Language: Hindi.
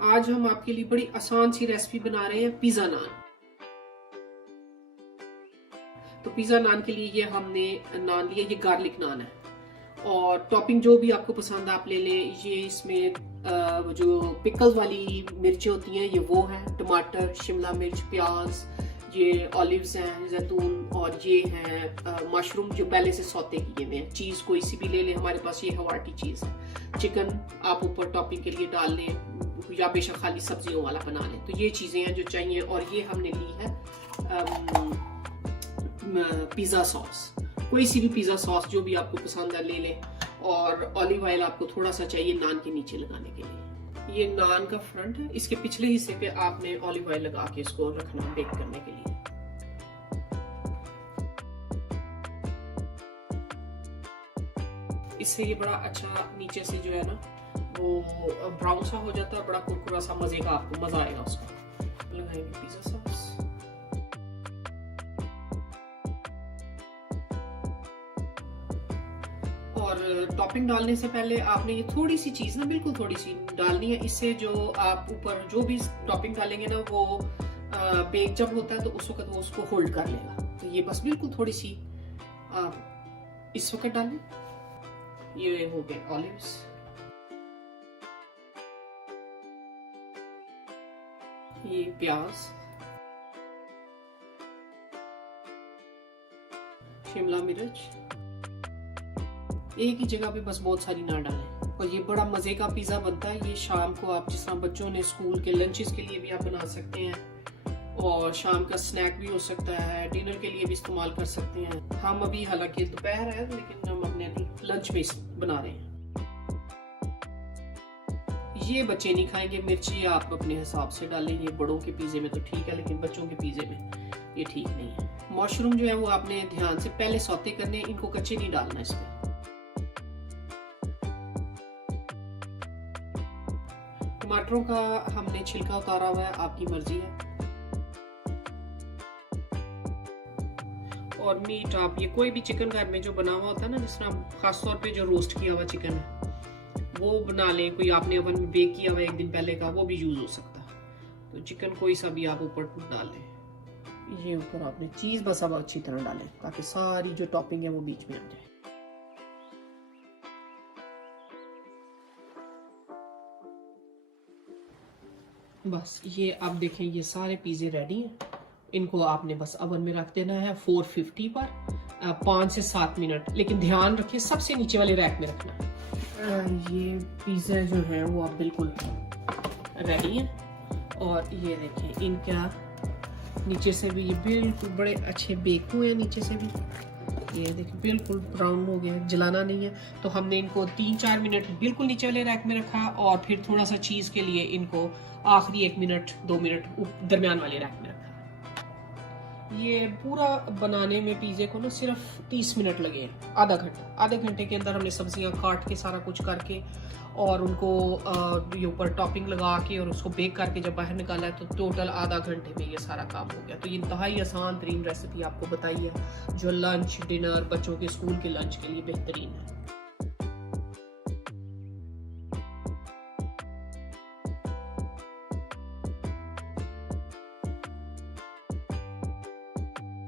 आज हम आपके लिए बड़ी आसान सी रेसिपी बना रहे हैं पिज़्ज़ा नान। तो पिज़्ज़ा नान के लिए ये हमने नान लिया, ये गार्लिक नान है और टॉपिंग जो भी आपको पसंद आप ले लें। ये इसमें जो पिकल्स वाली मिर्चें होती हैं ये वो हैं, टमाटर, शिमला मिर्च, प्याज, ये ऑलिव्स हैं, जैतून, और ये हैं मशरूम जो पहले से सौते किए हुए हैं। चीज़ कोई सी भी ले लें, हमारे पास ये हवाटी चीज़ है। चिकन आप ऊपर टॉपिंग के लिए डाल लें या बेशक खाली सब्जियों वाला बना लें। तो ये चीज़ें हैं जो चाहिए। और ये हमने ली है पिज़्ज़ा सॉस, कोई सी भी पिज़्ज़ा सॉस जो भी आपको पसंद है ले लें। और ऑलिव ऑयल आपको थोड़ा सा चाहिए नान के नीचे लगाने के लिए। ये नान का फ्रंट है, इसके पिछले हिस्से पे आपने ऑलिव ऑयल लगा के इसको रखना बेक करने के लिए। इससे ये बड़ा अच्छा नीचे से जो है ना वो ब्राउन सा हो जाता है, बड़ा कुरकुरा सा, मजे का, आपको मजा आएगा उसका। लगाएंगे पिज़्ज़ा सॉस। और टॉपिंग डालने से पहले आपने ये थोड़ी सी चीज़ ना, बिल्कुल थोड़ी सी डालनी है। इससे जो आप ऊपर जो भी टॉपिंग डालेंगे ना वो बेक जब होता है तो उस वक्त वो उसको होल्ड कर लेगा। तो ये बस बिल्कुल थोड़ी सी आप इस वक्त डालें। ये हो गए ऑलिव्स, ये प्याज, शिमला मिर्च, एक ही जगह पे बस बहुत सारी ना डालें। और ये बड़ा मजे का पिज़्ज़ा बनता है। ये शाम को आप जिस तरह बच्चों ने स्कूल के लंचेस के लिए भी आप बना सकते हैं और शाम का स्नैक भी हो सकता है, डिनर के लिए भी इस्तेमाल कर सकते हैं। हम अभी हालांकि दोपहर है लेकिन हम अपने लंच में बना रहे हैं। ये बच्चे नहीं खाएंगे, मिर्ची आप अपने हिसाब से डालें। ये बड़ों के पिज़्ज़े में तो ठीक है लेकिन बच्चों के पिज़्ज़े में ये ठीक नहीं है। मशरूम जो है वो आपने ध्यान से पहले सौते करने, इनको कच्चे नहीं डालना इसमें। टमाटरों का हमने छिलका उतारा हुआ है, आपकी मर्जी है। और मीट आप ये कोई भी चिकन घर में जो बना हुआ होता है ना, जिस तरह खास तौर पे जो रोस्ट किया हुआ चिकन है वो बना लें। कोई आपने ओवन में बेक किया हुआ एक दिन पहले का, वो भी यूज हो सकता है। तो चिकन कोई सा भी आप ऊपर डाल लें। ये ऊपर आपने चीज बस अब अच्छी तरह डालें ताकि सारी जो टॉपिंग है वो बीच में आ जाए। बस ये आप देखें ये सारे पिज़्ज़े रेडी हैं। इनको आपने बस ओवन में रख देना है 450 पर 5 से 7 मिनट। लेकिन ध्यान रखिए सबसे नीचे वाले रैक में रखना है। ये पिज़्ज़ा जो है वो आप बिल्कुल रेडी हैं। और ये देखें इनका नीचे से भी ये बिल्कुल बड़े अच्छे बेक हुए हैं। नीचे से भी ये देखिए बिल्कुल ब्राउन हो गया, जलाना नहीं है। तो हमने इनको 3-4 मिनट बिल्कुल नीचे वाले रैक में रखा और फिर थोड़ा सा चीज़ के लिए इनको आखिरी 1 मिनट 2 मिनट दरमियान वाले रैक में रखा। ये पूरा बनाने में पिज़्ज़े को ना सिर्फ 30 मिनट लगे हैं, आधा घंटा। आधे घंटे के अंदर हमने सब्जियां काट के सारा कुछ करके और उनको ये ऊपर टॉपिंग लगा के और उसको बेक करके जब बाहर निकाला है तो टोटल आधा घंटे में ये सारा काम हो गया। तो ये इंतहाई आसान तरीन रेसिपी आपको बताई है जो लंच, डिनर, बच्चों के स्कूल के लंच के लिए बेहतरीन है।